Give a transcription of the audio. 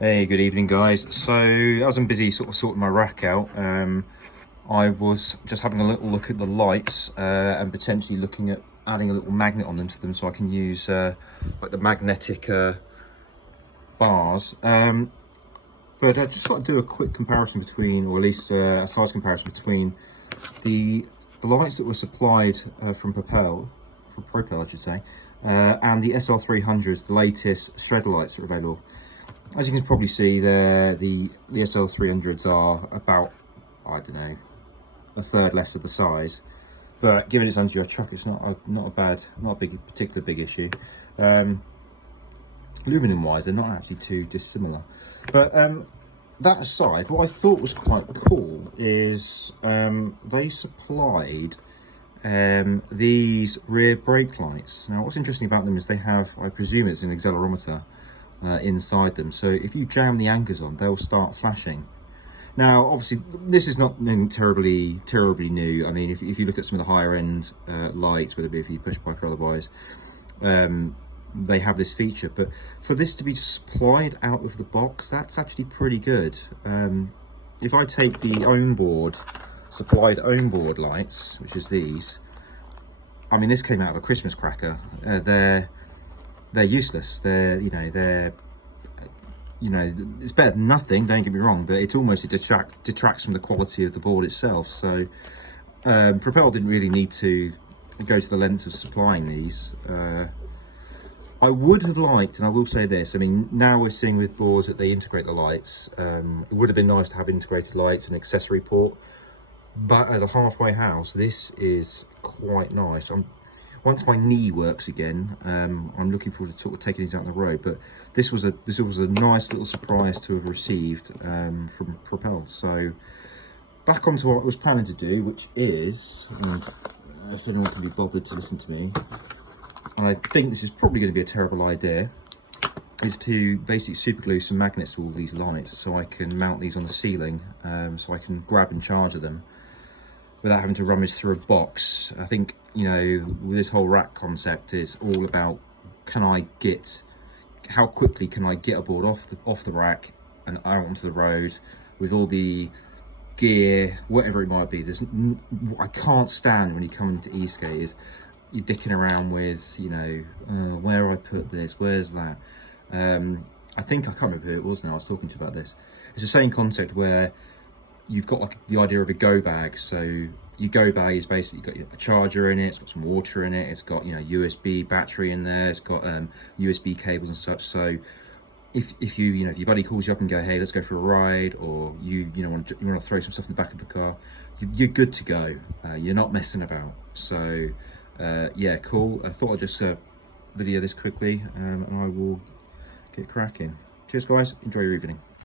Hey, good evening guys. So as I'm busy sort of sorting my rack out, I was just having a little look at the lights and potentially looking at adding a little magnet on into them so I can use like the magnetic bars. But I just thought I'd do a quick comparison between, or at least a size comparison between the lights that were supplied from Propel I should say, and the sl300s, the latest shredder lights that are available. As you can probably see there, the sl300s are about, I don't know, a third less of the size. But given it's under your truck, it's not a particular big issue. Aluminum wise, they're not actually too dissimilar. But that aside, what I thought was quite cool is they supplied these rear brake lights. Now what's interesting about them is they have, I presume it's an accelerometer inside them, so if you jam the anchors on, they'll start flashing. Now obviously this is not anything terribly new. I mean, if you look at some of the higher end lights, whether it be if you push bike or otherwise, they have this feature, but for this to be supplied out of the box, that's actually pretty good. If I take the supplied onboard lights, which is these, I mean, this came out of a Christmas cracker. They're useless. It's better than nothing, don't get me wrong, but it detracts from the quality of the board itself. So Propel didn't really need to go to the lengths of supplying these. I would have liked, and I will say this, I mean, now we're seeing with boards that they integrate the lights. It would have been nice to have integrated lights and accessory port, but as a halfway house, this is quite nice. Once my knee works again, I'm looking forward to sort of taking these out on the road. But this was a nice little surprise to have received from Propel. So back onto what I was planning to do, which is, and if anyone can be bothered to listen to me, and I think this is probably going to be a terrible idea, is to basically super glue some magnets to all these lights so I can mount these on the ceiling, so I can grab and charge them without having to rummage through a box. I think, you know, with this whole rack concept is all about how quickly can I get a board off the rack and out onto the road with all the gear, whatever it might be. What I can't stand when you come into e-skate is you're dicking around with, you know, where I put this, where's that. I think, I can't remember who it was now I was talking to about this. It's the same concept where you've got like the idea of a go bag. So your go bag is basically got a charger in it, it's got some water in it, it's got, you know, USB battery in there, it's got USB cables and such. So if your buddy calls you up and go, hey, let's go for a ride, or you want to throw some stuff in the back of the car, you're good to go. You're not messing about. So yeah, cool. I thought I'd just video this quickly, and I will get cracking. Cheers guys, enjoy your evening.